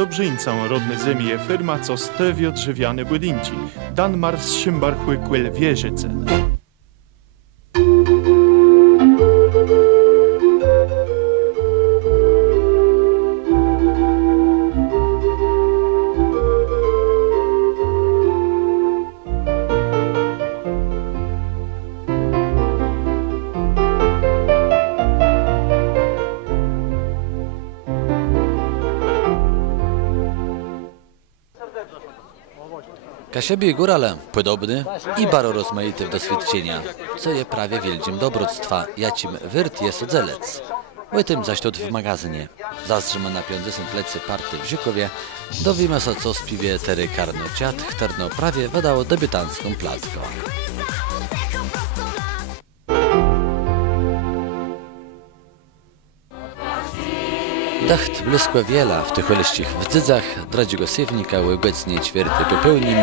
Dobrzyńcą rodne ziemi je firma, co stawi drzewiane budynki. Danmark z Szymbarchły kłel Wieżyce. Kasiebie i górale podobny i baro rozmaity w doświadczenia, co je prawie wielkim dobrodztwa, jacim wyrt jest odzelec. O tym zaś to w magazynie. Zastrzymy na 50 lecy party w Ziukowie, dowiemy się, co spiwie Tery Karno-Ciat, którno prawie wydało debiutancką placką. Dacht blisko wiela w tych oleścich wdzydzach, dradziego siewnika obecnie ćwierty popełnim,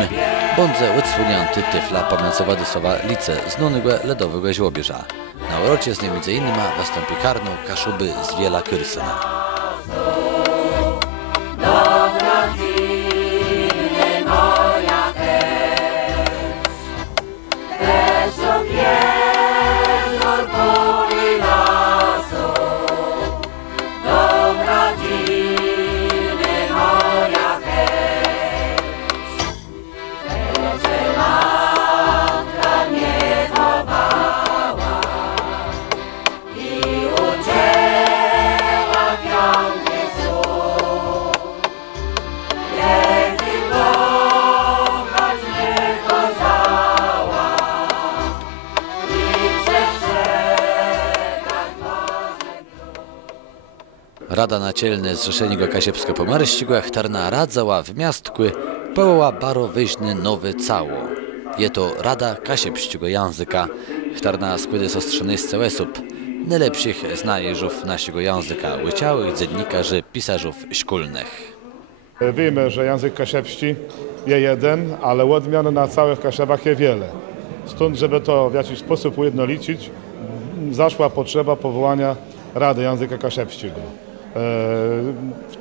bądze odsłonięty tyfla pamięci Władysława Lice z nonego ledowego żłobierza. Na urocie z nim między innymi wystąpi Karno Kaszuby z Wiela Kyrsyna. Rada Naczelna Zrzeszeniego Kasiebsko-Pomarścigła chtarna radzała w miastku powoła baro wyźny nowe cało. Je to Rada Kasiebskiego Języka, chtarna składy sostrzeny z osób, najlepszych znajeżów naszego języka, łyciałych dziennikarzy, pisarzów szkolnych. Wiemy, że język kasiebski jest jeden, ale odmian na całych Kasiebach jest wiele. Stąd, żeby to w jakiś sposób ujednolicić, zaszła potrzeba powołania Rady Języka Kasiebskiego,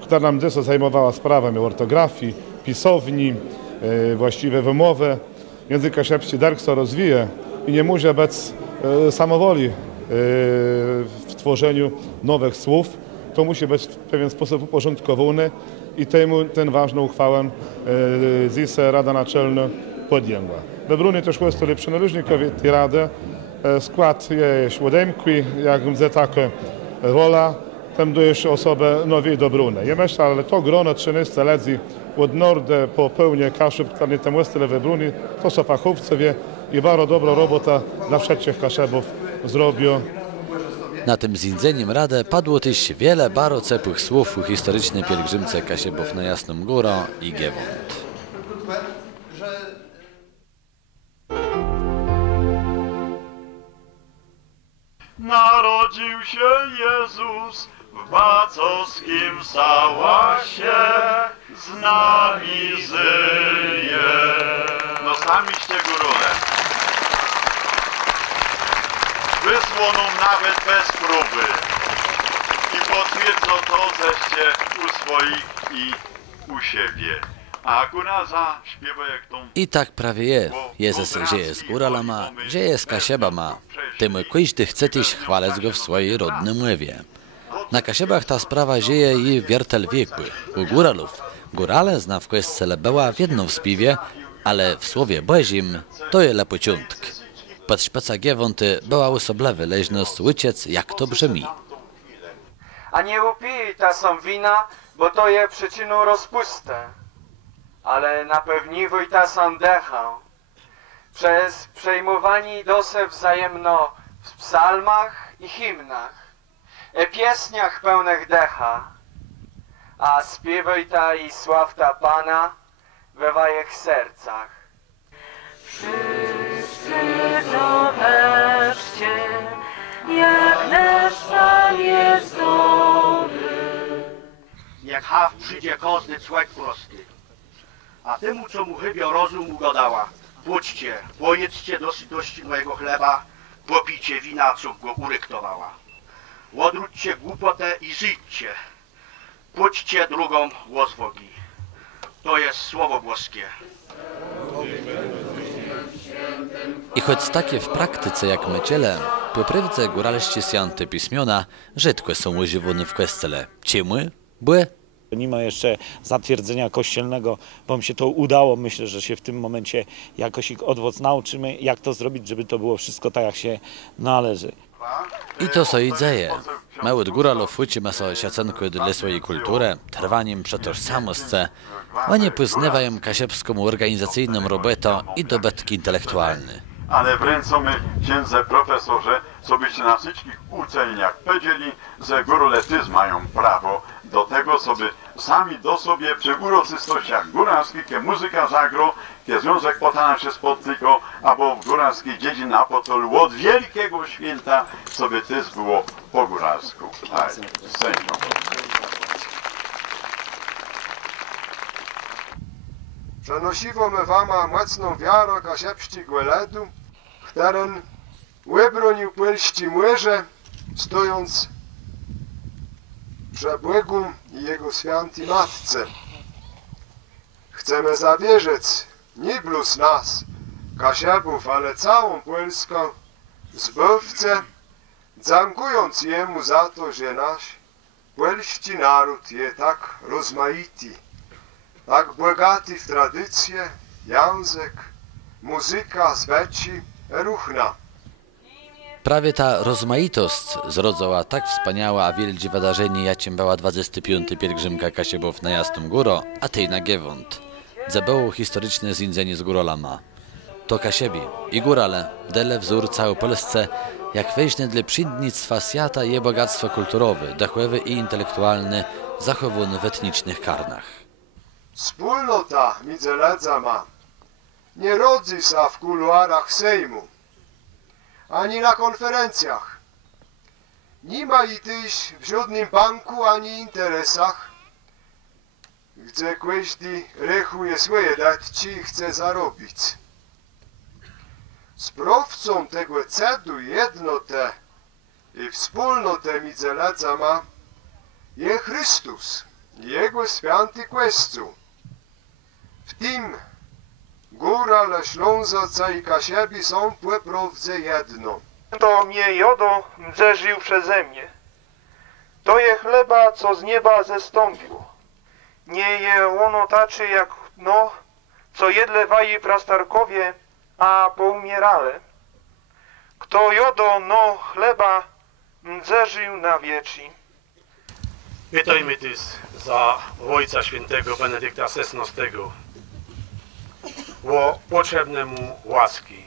która nam dziś zajmowała sprawami ortografii, pisowni, właściwe wymowy. Język kasiebski dalej rozwija i nie może być samowoli w tworzeniu nowych słów. To musi być w pewien sposób uporządkowane i ten ważną uchwałę dziś Rada Naczelna podjęła. We Brunie też jest to przynależnikowie tej Rady. Skład jest odemkły, jak widzę, taka rola, tam dojesz osobę nowej do Bruny. Ja myślę, ale to grono 13 lat od Nordy po pełnię Kaszub, które tam jest we Bruni, to są fachowcowie i bardzo dobra robota dla wszystkich Kaszebów zrobią. Na tym zjedzeniem Radę padło też wiele bardzo cepych słów u historycznej pielgrzymce Kasiebów na Jasną Górę i Giewont. Narodził się Jezus w bacowskim Sałasie, z nami żyje. No samiście górole. Wysłoną nawet bez próby. I potwierdzą to, żeście u swoich i u siebie. A Kunaza śpiewa jak tą... I tak prawie jest, gdzie jest góralama, gdzie jest Kasiebama. Tym każdy chce też chwalec go w swojej rodnej mowie. Na Kasiebach ta sprawa dzieje i wiertel wiekły. U góralów górale zna w kwestce była w jedną spiwie, ale w słowie bożim to je lepociątk. Pod szpeca Giewonty była osoblewy leźność łyciec, jak to brzmi. A nie upij ta są wina, bo to je przyczyną rozpustę. Ale napewniwuj ta są dechę. Przez przejmowani dose wzajemno w psalmach i hymnach, piesniach pełnych decha, a śpiewaj ta i sław ta Pana we wajech sercach. Wszyscy zobaczcie, jak nasz Pan jest dobry. Jak haw przyjdzie kozny człowiek prosty, a temu, co mu chybio rozum ugodała, pójdźcie, pojedzcie do sytości mojego chleba, popijcie wina, co go uryktowała. Odwróćcie głupotę i żyjcie. Pójdźcie drugą łozwogi. To jest słowo boskie. I choć takie w praktyce jak myciele, poprawce góralści siante pismiona rzadko są używane w kościele. Czemu? Bo nie ma jeszcze zatwierdzenia kościelnego, bo mi się to udało. Myślę, że się w tym momencie jakoś ich odwód nauczymy, jak to zrobić, żeby to było wszystko tak, jak się należy. i to co i dzieje. Mały góralów uczymy sobie szacunku dla swojej kultury, trwaniem przy tożsamości. Oni poznawają kasiepską organizacyjną robotę i dobytki intelektualne. Ale wręcz my, księdze profesorze, co byście na wszystkich uczelniach powiedzieli, że góraletyzm mają prawo do tego, żeby sami do sobie przy uroczystościach góralskich, kiedy muzyka zagro, kiedy Związek Potana się spotyko, albo w góralskiej dziedzinie Apostolu od wielkiego święta, sobie też było po góralsku. Tak, z sędzią. Przenosiwamy wama mocną wiarę kasiepści Gweledu, którym wybronił pylści młyże, stojąc przebłegu i jego świętej matce. Chcemy zawierzyć nie bluz nas, kasiepów, ale całą Polskę, zbawcę, dziękując jemu za to, że nasz polski naród jest tak rozmaity, tak bogaty w tradycje, język, muzyka, zwyczaj, ruchna. Prawie ta rozmaitość zrodzała tak wspaniała, a wielkie wydarzenie, jakim była 25. pielgrzymka Kasiebów na Jasną Górę, a tej na Giewont. Zabało historyczne zindzenie z górolama. To Kasiebi i górale dele wzór całej Polsce, jak wejście dla przyndnictwa świata je bogactwo kulturowe, duchowe i intelektualne, zachowane w etnicznych karnach. Wspólnota między ludzami nie rodzi się w kuluarach Sejmu, ani na konferencjach. Nie ma i tyś w żadnym banku ani interesach, gdzie każdy rechuje swoje datci i chce zarobić. Sprawcą tego cedu jednotę i wspólnotę między ludzami jest Chrystus i Jego święty Kościół. W tym górale Ślązoca i Kasiebi są poprawdze jedno. To mnie jodo mdzeżył przeze mnie. To je chleba, co z nieba zestąpił. Nie je ono taczy jak no, co jedle waji prastarkowie, a poumierale. Kto jodo no chleba mdzeżył na wieczi. Witajmy też za Ojca Świętego Benedykta XVI o potrzebne mu łaski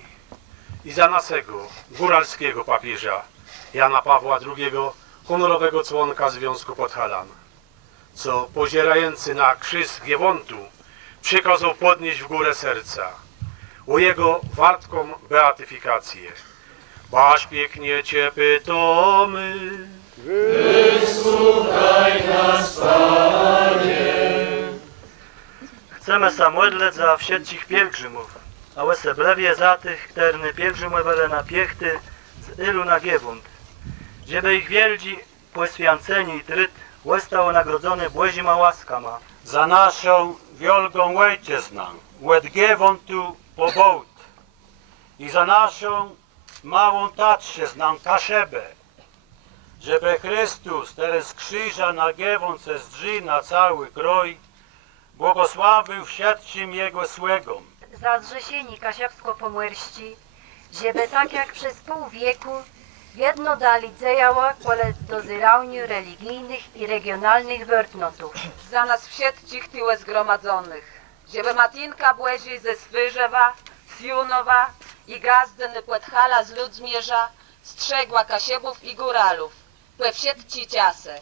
i za naszego góralskiego papieża Jana Pawła II, honorowego członka Związku Podhalan, co pozierający na krzyż Giewontu przykazał podnieść w górę serca o jego wartką beatyfikację. Baś pięknie Cię pytamy, wysłuchaj nas, Panie. Chcemy się modlić za wszystkich pielgrzymów, a особливо za tych, którzy pielgrzymowali na piechty z ilu na Giewont, żeby ich wielki poświęceni i trud został nagrodzony Bożyma łaskama. Za naszą wielką ojczyznę, od Giewontu po Bołt i za naszą małą tatrzyznę Kasiebę, żeby Chrystus teraz z krzyża na Giewont zdrzy na cały kraj, błogosławił wszystkim Jego słegom. Za zrzesieni kasiewsko-pomorści, żeby tak jak przez pół wieku jedno dali dzieła kole dozyraniu religijnych i regionalnych wörtnotów. Za nas wszystkich tyłe zgromadzonych, żeby Matinka Błezi ze Swyżewa, z Junowa i Gazdyny Podhala z Ludzmierza strzegła Kasiebów i Góralów, we wszystkie ciasy.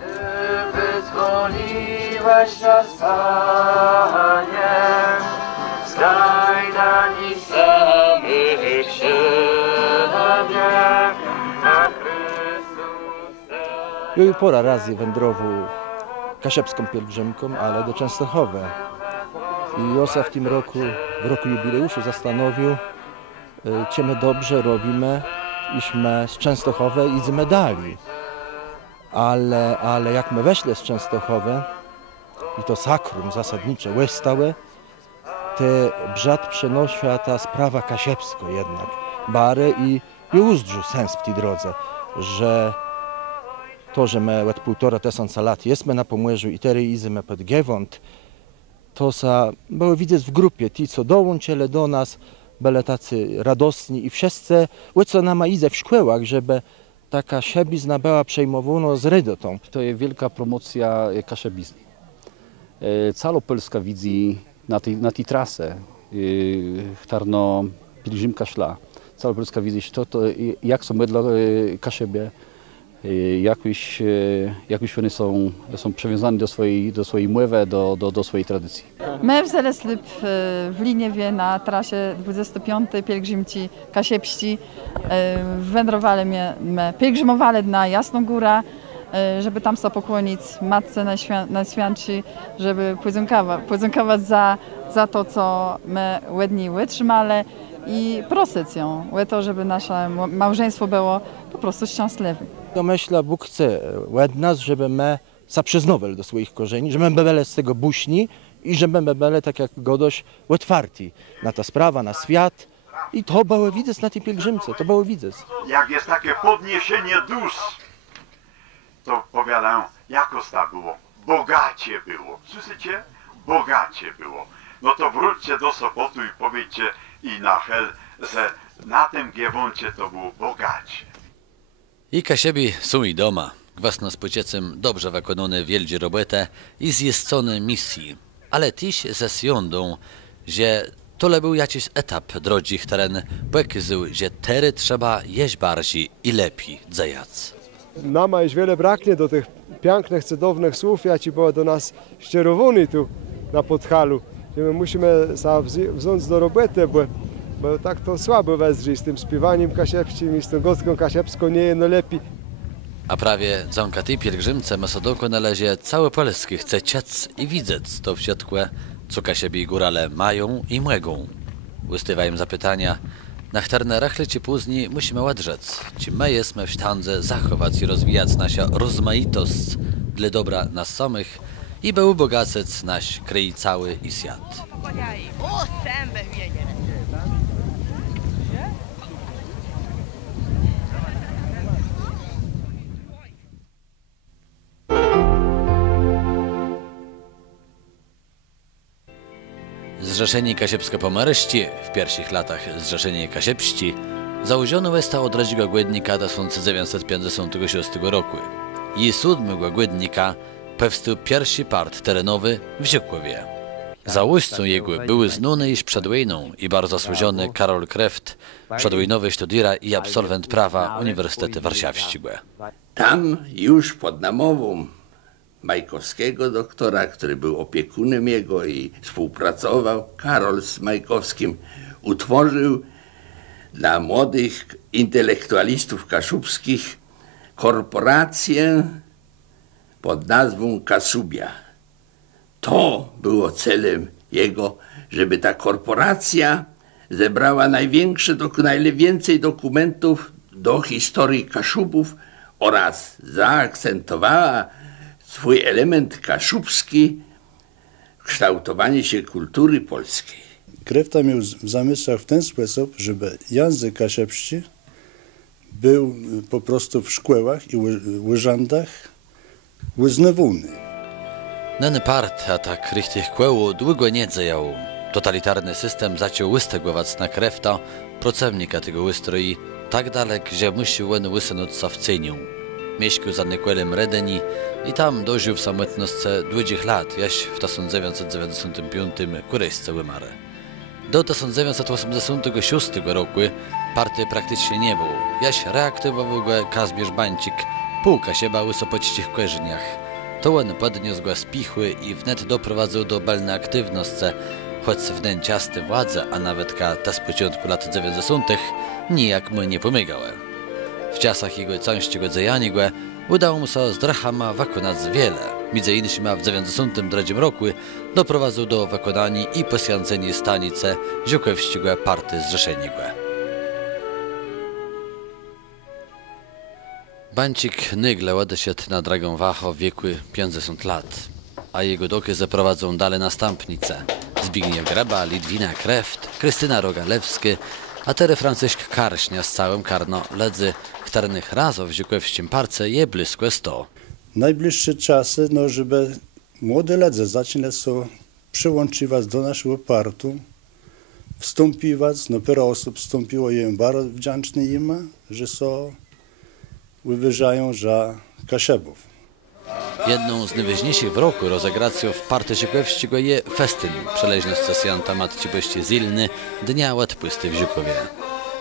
Ty wyzwoliłeś nas, Panie, z kajdań samych siebie, a Chrystus... Jo i pora razy wędrował kasiepską pielgrzymką, ale do Częstochowy. I Josa w tym roku, w roku jubileuszu zastanowił, czy my dobrze robimy, iśmy z Częstochowy i z medali. ale jak my weszli z Częstochowy, i to sakrum zasadnicze łestałe, te brzad przenosiła ta sprawa kasiepsko jednak. Bare i uzdrzu sens w tej drodze, że to, że my od 1500 lat jesteśmy na Pomorzu i teraz idziemy pod Giewont, to było widać w grupie, ci co dołączyli do nas, byli tacy radosni i wszyscy, co nam idzie w szkołach, żeby taka siebizna była przejmowana z redotą. To jest wielka promocja kasiebizny. Cała Polska widzi na tej trasę, tarno pielgrzymka szla. Cała Polska widzi, jak są dla kasiebie, jakoś one są przywiązane do swojej mływy, do swojej tradycji. My wzięli ślub w Liniewie na trasie 25. pielgrzymci kasiepści. Pielgrzymowali na Jasną Górę, żeby tam się pokłonić Matce Najświętszej, żeby podziękować za to, co my ładnie wytrzymali i prosić ją o to, żeby nasze małżeństwo było po prostu szczęśliwe. To myślę, Bóg chce od nas, żeby my zaprzyznowali do swoich korzeni, żeby my byli z tego buśni i żeby my byli, tak jak Godoś, otwarci na ta sprawa, na świat. I to było widać na tej pielgrzymce, to było widać. Jak jest takie podniesienie dusz, to powiadają, jakoś to było, bogacie było. Słyszycie? Bogacie było. No to wróćcie do Sopotu i powiedzcie i na Hel, że na tym Giewoncie to było bogacie. I kasiebi są i doma, gwasno z pociecem dobrze wykonane wieldzie robotę i zjescone misji. Ale tyś ze sjądą, że tole był jakiś etap drodzich teren, pokazył, że tery trzeba jeść bardziej i lepiej zajac. Nama już wiele braknie do tych pięknych, cudownych słów, jakie były do nas ścierowani tu na Podhalu. Że my musimy wziąć do roboty, bo tak to słabo wezrzyj z tym śpiewaniem kasiepskim i z tą gotką kasiepską nie jedno lepiej. A prawie dzonka tej pielgrzymce Masodoko nalezie całe Polskie chce ciec i widzec to w środku, co kasiebi i górale mają i mogą. Wystywają zapytania, nachterne rachle ci później musimy ładrzec, czy my jesteśmy w stanie zachować i rozwijać nasza rozmaitość dla dobra nas samych i by ubogacać nasz kraj cały i świat. Zrzeszenie Kasiepsko-Pomorści w pierwszych latach Zrzeszenie Kasiepści założono zostało od 3 grudnia 1956 roku. I 7 grudnia powstał pierwszy part terenowy w Ziukowie. Założcą jego były znany już przed wojną i bardzo zasłużony Karol Kreft, przedwojnowy studiera i absolwent prawa Uniwersytetu Warszawskiego. Tam już pod namową Majkowskiego doktora, który był opiekunem jego i współpracował, Karol z Majkowskim, utworzył dla młodych intelektualistów kaszubskich korporację pod nazwą Kasubia. To było celem jego, żeby ta korporacja zebrała najwięcej dokumentów do historii Kaszubów oraz zaakcentowała swój element kaszubski w kształtowaniu się kultury polskiej. Krefta miał w zamysłach w ten sposób, żeby język kasiepski był po prostu w szkołach i urzędach uznawany. Ten part, a tak richtig kłeło, długo nie zajął. Totalitarny system zaczął wystegować na Krefta, pracownika tego ustroi, tak dalek, że musiał on wysunąć się w cieniu. Mieszkał za Nikolem Redeni i tam dożył w samotności 20 lat, jaś w 1995 kurejsce wymarł. Do 1986 roku partii praktycznie nie było, jaś reaktywował go Kazimierz Bańcik, pół Kasieba wysopoczcich kojarzeniach. To on podniósł go z pichły i wnet doprowadzał do balnej aktywności, choć wnęciaste władze, a nawet ta z początku lat 90. nijak mu nie pomagały. W czasach jego częściego dziejanego udało mu się z drachama wykonać wiele. Między innymi w 1992 roku doprowadzał do wykonania i poświęcenia stanicy Ziukowskiego partii Zrzeszenego. Bancik nygle łada się na dragą wacho w wieku 50 lat, a jego doky zaprowadzą dalej następnice. Zbigniew Greba, Lidwina Kreft, Krystyna Rogalewskie, a tere Franciszek Karśnia z całym Karno ledzy chtarnych razów w Ściemparce je blisko 100. Najbliższe czasy, no żeby młode ledze zaczynają się przyłączywać do naszego partu, wstąpiwać, no parę osób wstąpiło, ja im bardzo wdzięczny im, że są wywyżają za Kasiebów. Jedną z najważniejszych w roku rozegracją w party Żykłewskiego je festyn przeleżność sesjanta Matcibości Zilny Dnia Łatpysty w Żykowie.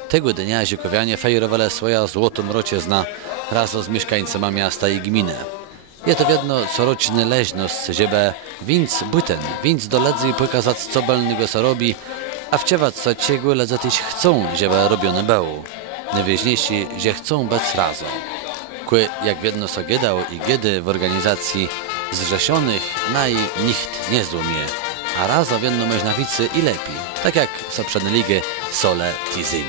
Tego dnia Żykowianie fejrowali swoja złotą rociezna razem z mieszkańcami miasta i gminy. Je to wiedno coroczny leżność, żeby winc byten, winc do ledzy pokazać co balnego co robi, a wciewać co ciego ledzy też chcą, żeby robione było. Najważniejsi, że chcą być razem. Jak wiedno so giedał i giedy w organizacji zrzeszonych nikt nie złomie, a razem wiedno można wicy i lepiej, tak jak so przed ligę Sole Tizyni.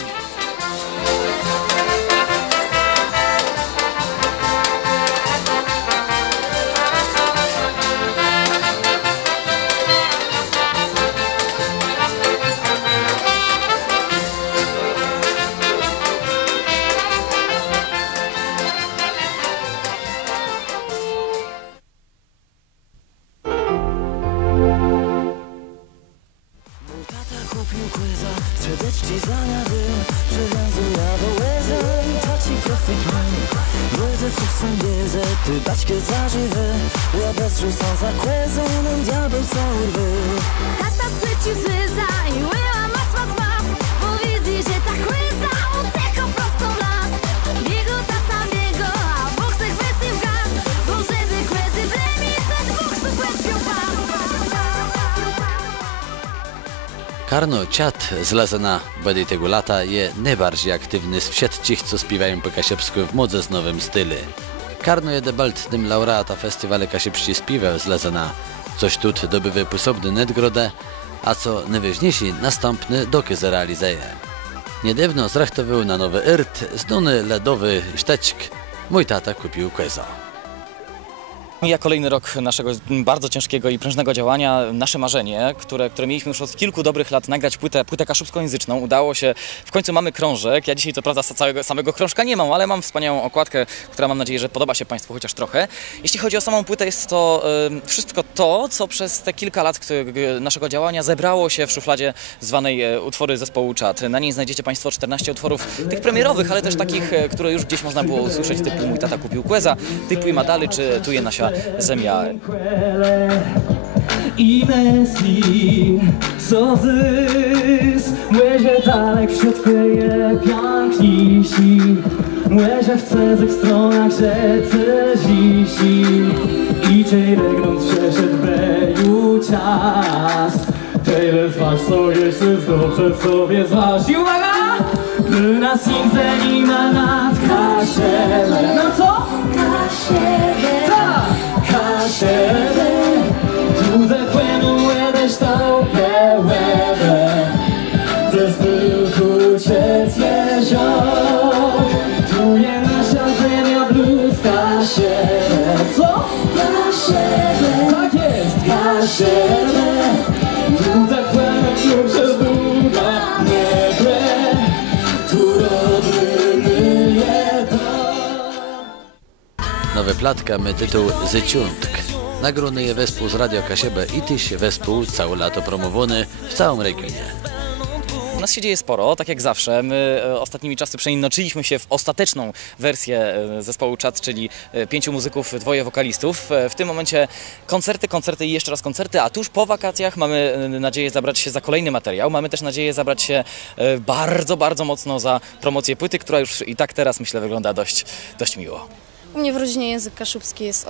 Karno ciat zlazena bedy tego lata je najbardziej aktywny z wszystkich, co śpiewają po kasiepsku w modze z nowym stylu. Karno jede bald tym laureata festiwale kasiepści śpiewał zlazena. Coś tu dobywy posobny netgrodę, a co najważniejszy następny doky zrealizuje. Niedawno zrachtował na nowy irt zdony ledowy szteczk. Mój tata kupił kłeza. Mija kolejny rok naszego bardzo ciężkiego i prężnego działania. Nasze marzenie, które mieliśmy już od kilku dobrych lat, nagrać płytę kaszubskojęzyczną. Udało się. W końcu mamy krążek. Ja dzisiaj to prawda samego krążka nie mam, ale mam wspaniałą okładkę, która mam nadzieję, że podoba się Państwu chociaż trochę. Jeśli chodzi o samą płytę, jest to wszystko to, co przez te kilka lat naszego działania zebrało się w szufladzie zwanej Utwory Zespołu Czad. Na niej znajdziecie Państwo 14 utworów, tych premierowych, ale też takich, które już gdzieś można było usłyszeć, typu Mój tata kupił kłeza, typu i Madali, czy Tu je nasza Zemia. I myśli sozys, młyże dalek wśród kweje piękniejsi, młyże w cezych stronach rzece zisi i czej regnąc przeszedł beju czas. Tyle zważ, co jeszcze dobrze sobie zważ. I uwaga! By nas nikt nie ma nad Kasiebem. No co? Kasiebem. Tak! Kasiebem. Tu zapłyną łedeś tą pełedę. Ze zbyłku ciec jezior. Tu je nasza ziemia blues Kasiebem. Co? Kasiebem. Tak jest! Kasiebem. Tu zapłyną już przez długa niebie. Nowy platka ma tytuł Zyciątk. Nagrony je wespół z Radio Kasiebę i tyś wespół całe lato promowany w całym regionie. U nas się dzieje sporo, tak jak zawsze. My ostatnimi czasy przeinoczyliśmy się w ostateczną wersję zespołu Czad, czyli 5 muzyków, 2 wokalistów. W tym momencie koncerty i jeszcze raz koncerty, a tuż po wakacjach mamy nadzieję zabrać się za kolejny materiał. Mamy też nadzieję zabrać się bardzo, bardzo mocno za promocję płyty, która już i tak teraz, myślę, wygląda dość miło. U mnie w rodzinie język kaszubski jest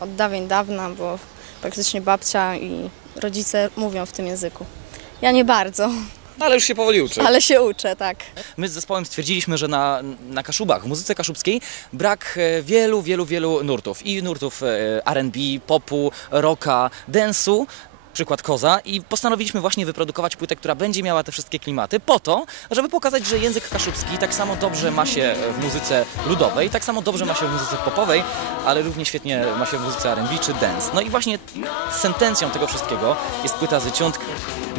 od dawien dawna, bo praktycznie babcia i rodzice mówią w tym języku. Ja nie bardzo. Ale już się powoli uczy. Ale się uczę, tak. My z zespołem stwierdziliśmy, że na Kaszubach, w muzyce kaszubskiej brak wielu nurtów. I nurtów R&B, popu, rocka, dance'u. przykład Koza i postanowiliśmy właśnie wyprodukować płytę, która będzie miała te wszystkie klimaty po to, żeby pokazać, że język kaszubski tak samo dobrze ma się w muzyce ludowej, tak samo dobrze ma się w muzyce popowej, ale równie świetnie ma się w muzyce R&B czy dance. No i właśnie sentencją tego wszystkiego jest płyta Zyciątk.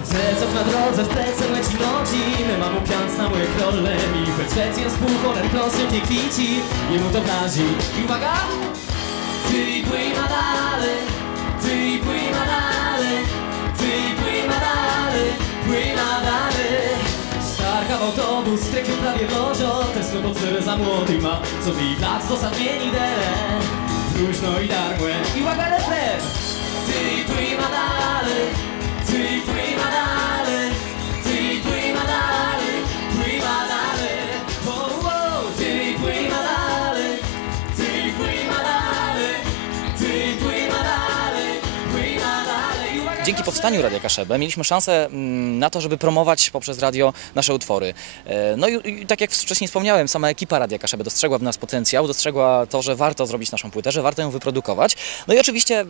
Zecok na drodze w plecy leci noci, my mam upiąc na moje krole, mi percepcję spółkonem prosją nie kwici, jemu to wrazi. I uwaga! Ty płyma dalej, ty płyma dalej, ty płyma dalej, płyma dalej. Starka w autobus, trekiem prawie wlożo, testu pod zero za młody ma, co ty plac do sadmieni dele, próżno i darmłe. I uwaga, refren! Ty płyma dalej, ty płyma dalej, ty płyma dalej, płyma dalej. Oh, oh, ty płyma dalej, ty płyma dalej, ty płyma dalej, płyma dalej. Dzięki powstaniu Radia Kaszebę mieliśmy szansę na to, żeby promować poprzez radio nasze utwory. No i tak jak wcześniej wspomniałem, sama ekipa Radia Kaszebę dostrzegła w nas potencjał, dostrzegła to, że warto zrobić naszą płytę, że warto ją wyprodukować. No i oczywiście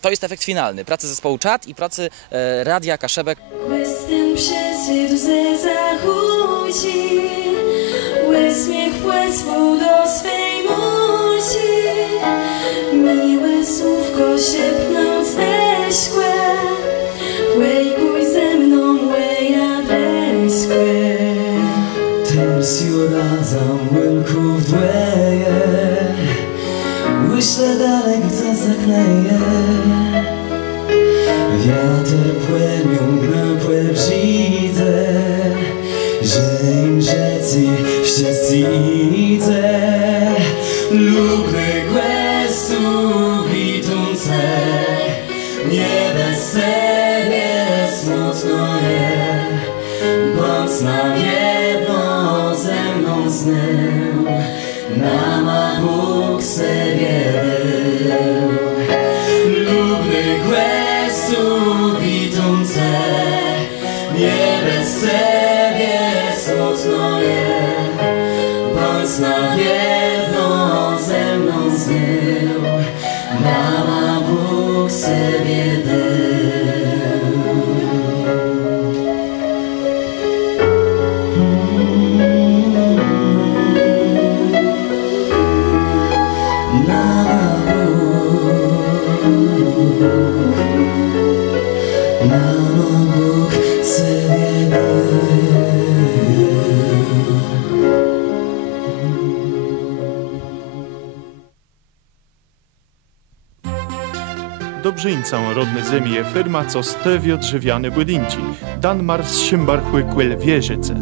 to jest efekt finalny pracy zespołu Czad i pracy Radia Kaszebę. Łezem przesytu ze zachudzi, łez śmiech płesł do swej muci, miłe słówko szepnął ze szkła, łejkuj ze mną, łej adreśkłe. Tęsiu razem łylków dłeje, wyślę dalej, gdy zakleję. Wiatr płemią gnępłe brzydzę, że im rzecy wszyscy idzie. Lubny głesu witunce, nie bez siebie smutno je, bądź na jedno ze mną snem, nam a Bóg sobie był. Lubny głesu witunce, nie bez siebie smutno je, bądź na jedno ze mną znył, nam a Bóg sobie dał. Dobrzyńcą rodny zemie firma, co stewio drzewiane budynki. Dan Mars Szymbarchły Kłel Wieżyce.